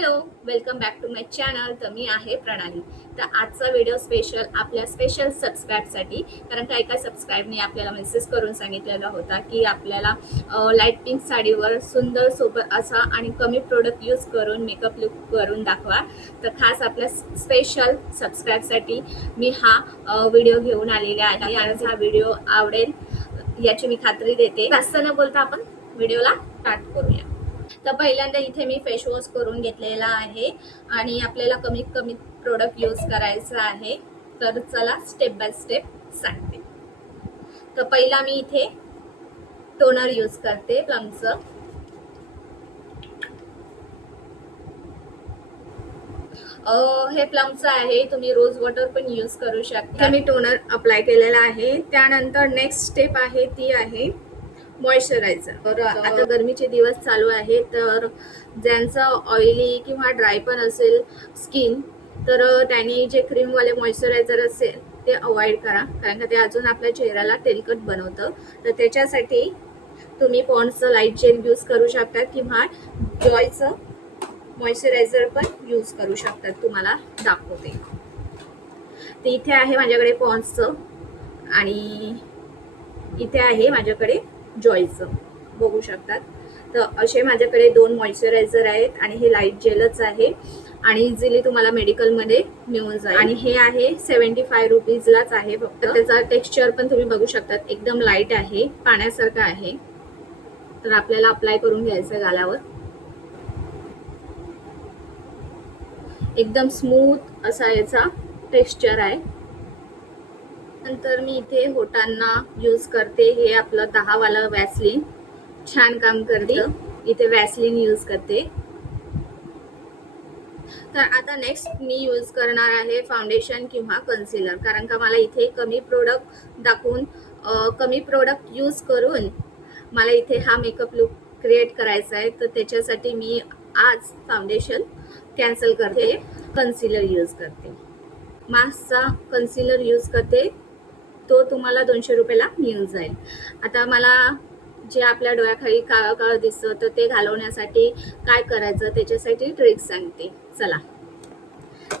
Hello, welcome back to my channel. तर मी आहे प्रणाली. तर आजचा व्हिडिओ स्पेशल आपल्या स्पेशल सबस्क्राईबसाठी, कारण काही काही सबस्क्राईबने आपल्याला मेसेज करून सांगितलेला होता की आपल्याला लाईट पिंक साडीवर सुंदर सोबत असा आणि कमी प्रोडक्ट यूज करून मेकअप लुक करून दाखवा. तर खास आपल्या स्पेशल सबस्क्राईबसाठी मी हा व्हिडिओ घेऊन आलेला आहे आणि हा व्हिडिओ आवडेल याची मी खात्री देते. जास्त न बोलता आपण व्हिडिओला स्टार्ट करूया. तर पहिल्यांदा इथे मी फेस वॉश करून घेतलेला आहे आणि आपल्याला कमीत कमी प्रोडक्ट यूज करायचा आहे. तर चला स्टेप बाय स्टेप सांगते. तर पहिला मी इथे टोनर यूज करते प्लमचं. हे प्लमचं आहे, तुम्ही रोज वॉटर पण यूज करू शकता. मी टोनर अप्लाय केलेला आहे. त्यानंतर नेक्स्ट स्टेप आहे ती आहे मॉइश्चरायझर. तर आता गरमीचे दिवस चालू आहे, तर ज्यांचं ऑइली किंवा ड्राय पण असेल स्किन, तर त्यांनी जे क्रीमवाले मॉइश्चरायझर असेल ते अवॉइड करा, कारण का ते अजून आपल्या चेहऱ्याला तेलकट बनवतं. तर त्याच्यासाठी तुम्ही पॉन्ड्सचं लाईट जेल यूज करू शकता किंवा जॉयचं मॉइश्चरायझर पण यूज करू शकतात. तुम्हाला दाखवते. तर इथे आहे माझ्याकडे पॉन्ड्सचं आणि इथे आहे माझ्याकडे जॉयचं, बघू शकतात. तर असे माझ्याकडे दोन मॉइश्चरायझर आहेत आणि हे लाईट जेलच आहे आणि इझिली तुम्हाला मेडिकलमध्ये मिळून जाईल. आणि हे आहे 75 रुपीजलाच आहे फक्त. त्याचा टेक्स्चर पण तुम्ही बघू शकतात, एकदम लाईट आहे, पाण्यासारखं आहे. तर आपल्याला अप्लाय करून घ्यायचं गालावर. एकदम स्मूथ असा याचा टेक्स्चर आहे. नंतर मी इथे होटांना यूज करते. हे आपलं 10 वाला वॅसलीन छान काम करते. इथे वॅसलीन यूज करते. तर आता नेक्स्ट मी यूज करणार आहे फाउंडेशन किंवा कन्सिलर, कारण का मला इथे कमी प्रोडक्ट दाखवून कमी प्रोडक्ट यूज करून मला इथे हा मेकअप लुक क्रिएट करायचा आहे. तर त्याच्यासाठी मी आज फाउंडेशन कॅन्सल करते, कन्सिलर यूज करते. मास्कचा कन्सिलर यूज करते, तो तुम्हाला 200 रुपयाला मिळून जाईल. आता मला जे आपल्या डोळ्याखाली काळं काळं दिसतं, तर ते घालवण्यासाठी काय करायचं त्याच्यासाठी ट्रिक्स सांगते. चला.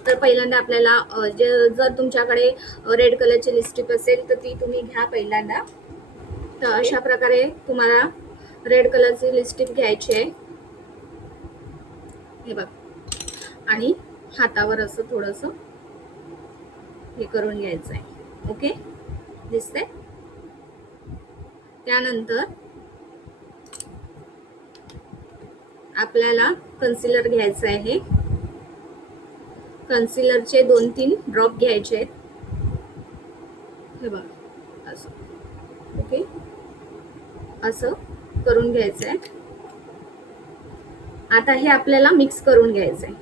तर पहिल्यांदा आपल्याला जर तुमच्याकडे रेड कलरची लिपस्टिक असेल तर ती तुम्ही घ्या पहिल्यांदा. तर अशा प्रकारे तुम्हाला रेड कलरची लिपस्टिक घ्यायची आहे, हे बघ, आणि हातावर असं थोडंसं हे करून घ्यायचं आहे. ओके, दिसते. त्यानंतर आपल्याला कन्सिलर घ्यायचं आहे. कन्सिलरचे 2-3 ड्रॉप घ्यायचे आहेत, हे बघ, असं. ओके, असं करून घ्यायचं आहे. आता हे आपल्याला मिक्स करून घ्यायचं आहे.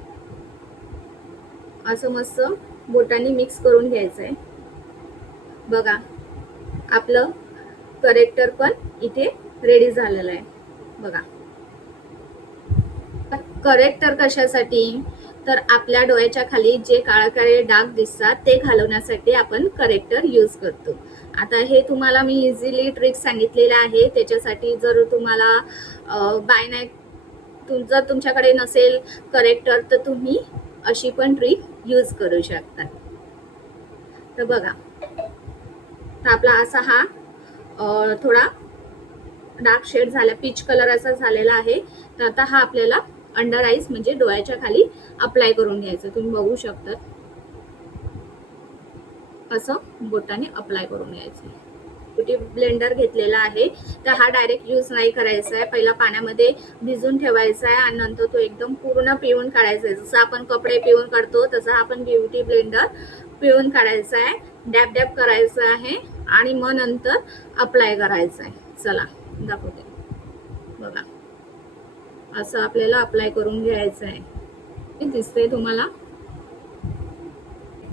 असं मस्त बोटांनी मिक्स करून घ्यायचं आहे. बघा, आपलं करेक्टर पण इथे रेडी झालेलं आहे. बघा, करेक्टर कशासाठी, तर आपल्या डोळ्याच्या खाली जे काळे काळे डाग दिसतात ते घालवण्यासाठी आपण करेक्टर यूज करतो. आता हे तुम्हाला मी इझिली ट्रिक सांगितलेलं आहे. त्याच्यासाठी जर तुम्हाला बाय नाही, जर तुमच्याकडे नसेल करेक्टर, तर तुम्ही अशी पण ट्रिक यूज करू शकता. तर बघा, तर आपला असा हा थोडा डार्क शेड झाला, पीच कलर असा झालेला आहे. तर आता हा आपल्याला अंडर आईज म्हणजे डोळ्याच्या खाली अप्लाय करून घ्यायचं. तुम्ही बघू शकता, असं बोटाने अप्लाय करून घ्यायचं. ब्युटी ब्लेंडर घेतलेला आहे. तर हा डायरेक्ट यूज नाही करायचा आहे, पहिला पाण्यामध्ये भिजून ठेवायचा आहे आणि नंतर तो एकदम पूर्ण पिळून काढायचा आहे. जसं आपण कपडे पिळून काढतो तसं आपण ब्युटी ब्लेंडर पिळून काढायचा आहे. डॅब डॅब करायचं आहे आणि मग नंतर अप्लाय करायचं आहे. चला दाखवते. बघा, असं आपल्याला अप्लाय करून घ्यायचं आहे. दिसतंय तुम्हाला?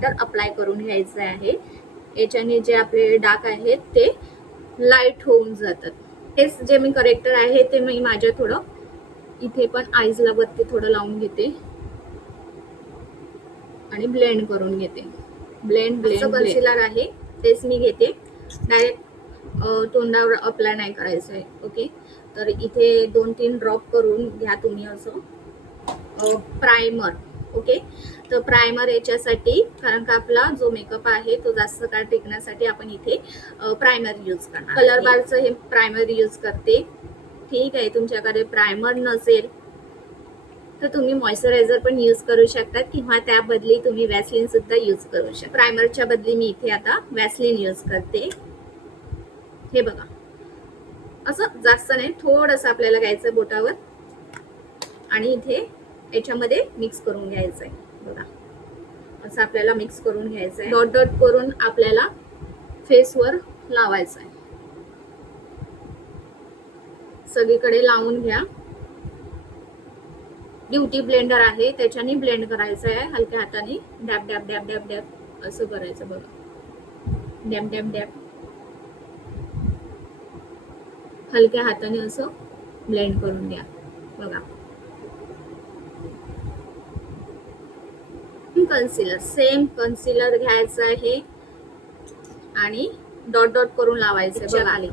तर अप्लाय करून घ्यायचं आहे. याच्याने जे आपले डाग आहेत ते लाईट होऊन जातात. हेच जे मी करेक्टर आहे ते मी माझ्या थोडं इथे पण आईजला वरती थोडं लावून घेते आणि ब्लेंड करून घेते. ब्लेंड कन्सिलर आहे तेच मी घेते. डायरेक्ट तोंडावर अप्लाय नाही करायचं आहे. ओके, तर इथे 2-3 ड्रॉप करून घ्या तुम्ही. असं प्रायमर. ओके, तर प्रायमर याच्यासाठी, कारण का आपला जो मेकअप आहे तो जास्त काळ टिकण्यासाठी आपण इथे प्रायमर यूज करणार. कलर बारचं हे प्रायमर यूज करते. ठीक आहे, तुमच्याकडे प्रायमर नसेल तर तुम्ही मॉइश्चरायझर पण यूज करू शकता किंवा त्या बदली तुम्ही वॅसलिन सुद्धा यूज करू शकता. प्रायमरच्या बदली मी इथे आता वॅसलिन यूज करते. हे बघा, असं जास्त नाही, थोडंसं आपल्याला घ्यायचं बोटावर आणि इथे याच्यामध्ये मिक्स करून घ्यायचंय. बघा, असं आपल्याला मिक्स करून घ्यायचंय. डॉट डॉट करून आपल्याला फेसवर लावायचंय. सगळीकडे लावून घ्या. ब्युटी ब्लेंडर आहे त्याच्याने ब्लेंड करायचं आहे. हलक्या हाताने dab dab dab dab dab असं करायचं. बघा, डॅब डॅब डॅब, हलक्या हाताने असं ब्लेंड करून घ्या. बघा, कन्सिलर, सेम कन्सिलर घ्यायचं आहे आणि डॉट डॉट करून लावायचं. बघा, आली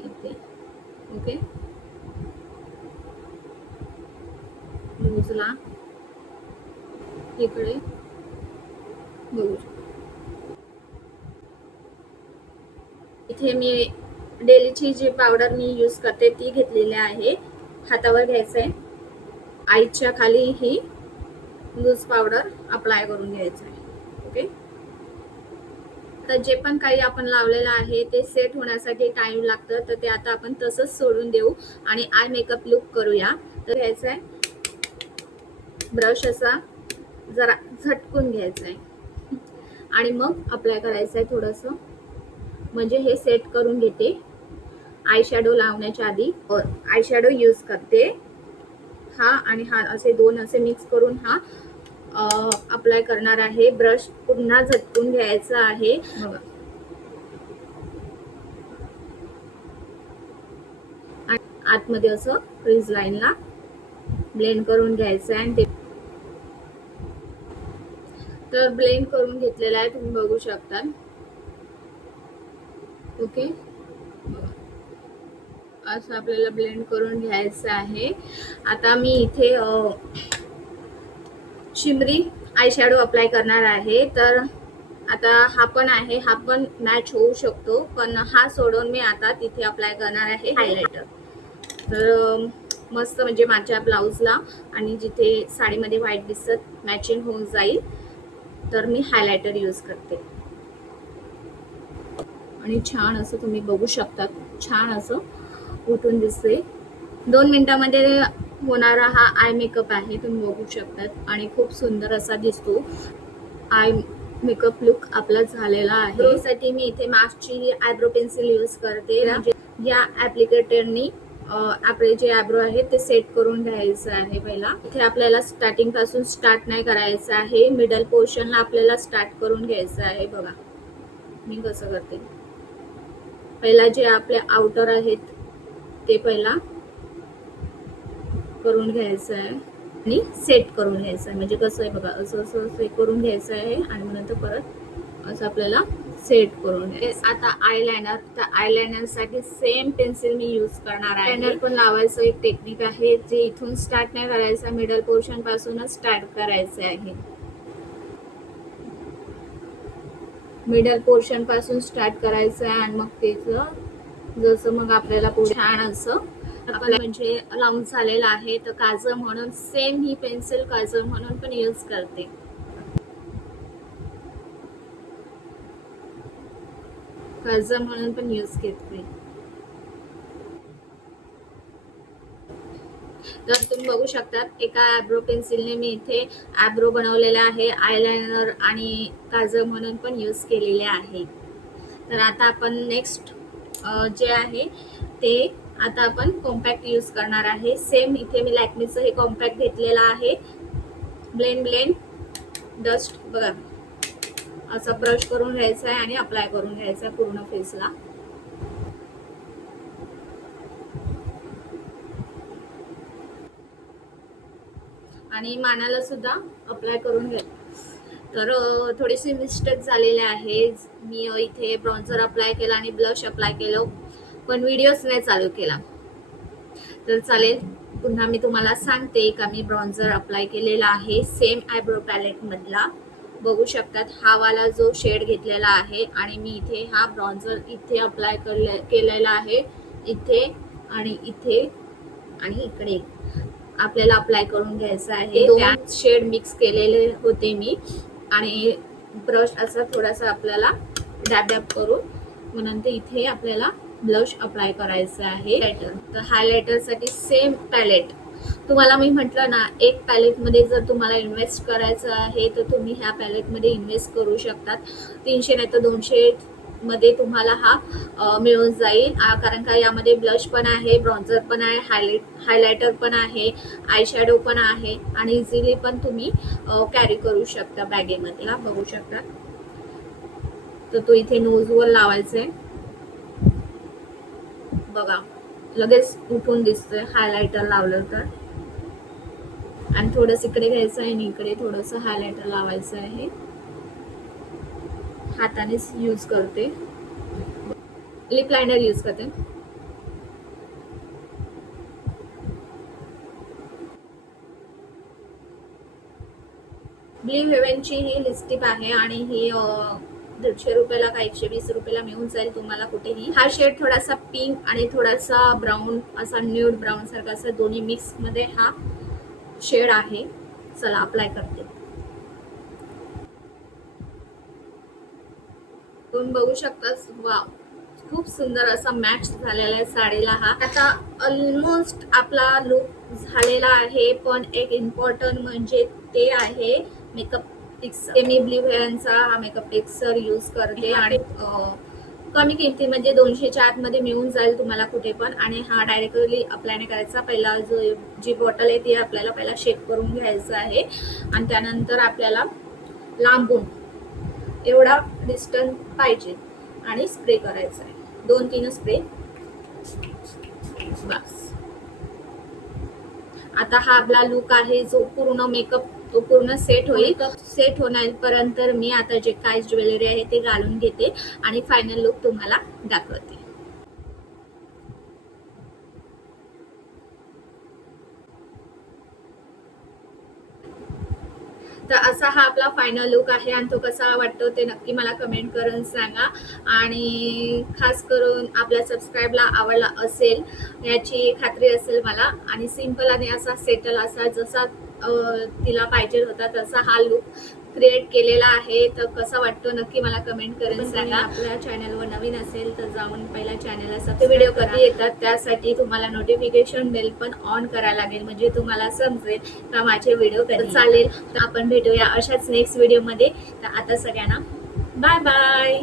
इथे. ओके, लूजला इकडे बघू. इथे मी डेलीची जी पावडर मी यूज करते ती घेतलेली आहे. हातावर घ्यायचंय, आईच्या खाली ही लूज पावडर अप्लाय करून घ्यायचं आहे. ओके, तर जे पण काही आपण लावलेलं आहे ते सेट होण्यासाठी टाइम लागतं, तर ते आता आपण तसंच सोडून देऊ आणि आय मेकअप लुक करूया. तर घ्यायचं आहे ब्रश, असा जरा झटकून घ्यायचं आहे आणि मग अप्लाय करायचं आहे थोडंसं, म्हणजे हे सेट करून घेते. आय शॅडो लावण्याच्या आधी आय शॅडो यूज करते. हा आणि हा असे दोन असे मिक्स करून हा अप्लाय करणार आहे. ब्रश पुन्हा झटकून घ्यायचा आहे. बघा, आतमध्ये असं क्रीज लाईनला ब्लेंड करून घ्यायचं आहे. आणि तर ब्लेंड करून घेतलेला आहे, तुम्ही बघू शकता. ओके, असं आपल्याला ब्लेंड करून घ्यायचं आहे. आता मी इथे शिमरी आय शॅडो अप्लाय करणार आहे. तर आता हा पण आहे, हा पण मॅच होऊ शकतो, पण हा सोडून मी आता तिथे अप्लाय करणार आहे हायलायटर. तर मस्त, म्हणजे माझ्या ब्लाऊजला आणि जिथे साडीमध्ये व्हाईट दिसत मॅचिंग होऊन जाईल, तर मी हायलायटर यूज करते. आणि छान असं तुम्ही बघू शकता, छान असं उठून दिसते. 2 मिनिटांमध्ये होणारा हा आय मेकअप आहे, तुम्ही बघू शकतात. आणि खूप सुंदर असा दिसतो आय मेकअप लुक आपला झालेला आहे. त्यासाठी मी इथे मास्कची आयब्रो पेन्सिल यूज करते. म्हणजे या ऍप्लिकेटरनी आपले जे आयब्रो आहे ते सेट करून घ्यायचं आहे. पहिला इथे आपल्याला स्टार्टिंग पासून स्टार्ट नाही करायचं आहे, मिडल पोर्शनला आपल्याला स्टार्ट करून घ्यायचं आहे. बघा मी कसं करते. पहिला जे आपले आउटर आहेत ते पहिला करून घ्यायचं आहे आणि सेट करून घ्यायचं आहे. म्हणजे कसं आहे बघा, असं असं सेट करून घ्यायचं आहे आणि नंतर परत असं आपल्याला सेट करून घ्यायचं. आता आयलायनर, तर आयलायनर साठी सेम पेन्सिल मी यूज करणार आहे. आयलायनर पण लावायचं एक टेक्निक आहे, जे इथून स्टार्ट नाही करायचं, मिडल पोर्शन पासूनच स्टार्ट करायचं आहे. मिडल पोर्शन पासून स्टार्ट करायचं आहे आणि मग त्याचं जसं मग आपल्याला पुढे छान असं आपलं म्हणजे लावून झालेलं आहे. तर काजळ म्हणून सेम ही पेन्सिल काजळ म्हणून पण यूज करते. काजळ म्हणून पण यूज करते. तर तुम्ही बघू शकता, एका आयब्रो पेन्सिलने मी इथे आयब्रो बनवलेला आहे, आयलायनर आणि काजळ म्हणून पण यूज केलेले आहे. तर आता आपण नेक्स्ट जे आहे ते आता आपण कॉम्पॅक्ट यूज करणार आहे. सेम इथे मी लॅक्मीचं हे कॉम्पॅक्ट घेतलेला आहे. ब्लेंड ब्लेंड डस्ट, बघा असं ब्रश करून घ्यायचं आहे आणि अप्लाय करून घ्यायचं आहे पूर्ण फेसला. आणि मानाला सुद्धा अप्लाय करून घ्यायचं. तर थोडीशी मिस्टेक झालेली आहे, मी इथे ब्रॉन्झर अप्लाय केला आणि ब्लश अप्लाय केलं, पण व्हिडिओच नाही चालू केला. तर चालेल, पुन्हा मी तुम्हाला सांगते का मी ब्रॉन्झर अप्लाय केलेला आहे सेम आयब्रो पॅलेट मधला. बघू शकतात हा वाला जो शेड घेतलेला आहे आणि मी इथे हा ब्रॉन्झर इथे अप्लाय केलेला आहे, इथे आणि इथे आणि इकडे आपल्याला अप्लाय करून घ्यायचं आहे. दोन शेड मिक्स केलेले होते मी आणि ब्रश असा थोडासा आपल्याला डॅब डॅब करून मग नंतर इथे आपल्याला ब्लश अप्लाय करायचं आहे. तर हायलायटर साठी सेम पॅलेट. तुम्हाला मी म्हटलं ना, एक पॅलेट मध्ये जर तुम्हाला इन्व्हेस्ट करायचं आहे तर तुम्ही ह्या पॅलेट मध्ये इन्व्हेस्ट करू शकतात. 300 नाही तर 200 मध्ये तुम्हाला हा मिळून जाईल. कारण का यामध्ये ब्लश पण आहे, ब्रॉन्झर पण आहे, हायलायटर पण आहे, आय शॅडो पण आहे आणि इझिली पण तुम्ही कॅरी करू शकता बॅगेमध्ये. बघू शकता. तर तो इथे नोजवर लावायचा आहे बघा, लगेच उठून दिसतोय हायलायटर लावलं तर. आणि थोडंसं इकडे घ्यायचं आहे आणि इकडे थोडंसं हायलायटर लावायचं आहे. हातानेच यूज करते, लिप लाइनर यूज करते. ब्ल्यू हेवनची ही लिपस्टिक आहे आणि ही 150 रुपयाला का 120 रुपयाला मिळून जाईल तुम्हाला कुठेही. हा शेड थोडासा पिंक आणि थोडासा ब्राऊन, असा न्यूड ब्राऊन सारखा, असं दोन्ही मिक्स मध्ये हा शेड आहे. चला अप्लाय करते. तुम्ही बघू शकता, वाव खूप सुंदर असा मॅच झालेला आहे साडीला हा. आता ऑलमोस्ट आपला लुक झालेला आहे, पण एक इम्पॉर्टंट म्हणजे ते आहे मेकअप फिक्सर. ते मी ब्ल्यू हेवनचा हा मेकअप फिक्सर यूज करते आणि कमी किमती म्हणजे 200च्या आतमध्ये मिळून जाईल तुम्हाला कुठे पण. आणि हा डायरेक्टली अप्लाय नाही करायचा. पहिला जी बॉटल आहे ती आपल्याला पहिला शेक करून घ्यायचं आहे आणि त्यानंतर आपल्याला लांबून एवढा डिस्टन्स पाहिजे आणि स्प्रे करायचा आहे. 2-3 स्प्रे बस. आता हा आपला लुक आहे जो पूर्ण मेकअप तो पूर्ण सेट होईल. सेट होण्यापर्यंत मी आता जे काय ज्वेलरी आहे ते घालून घेते आणि फायनल लुक तुम्हाला दाखवते. तर असा हा आपला फायनल लुक आहे आणि तो कसा वाटतो ते नक्की मला कमेंट करून सांगा. आणि खास करून आपल्या सबस्क्राईबला आवडला असेल याची खात्री असेल मला. आणि सिंपल आणि असा सेटल असा जसा तिला पाहिजे होता तसा हा लुक क्रिएट केलेला आहे. तर कसा वाटतो नक्की मला कमेंट करून सांगा. आपल्या चॅनलवर नवीन असेल तर जाऊन पहिल्या चॅनलला सबस्क्राईब. व्हिडिओ कधी येतात त्यासाठी तुम्हाला नोटिफिकेशन बेल पण ऑन करायला लागेल, म्हणजे तुम्हाला समजेल का माझे व्हिडिओ कधी चालेल. तर आपण भेटूया अशाच नेक्स्ट व्हिडिओ मध्ये. तर आता सगळ्यांना बाय बाय.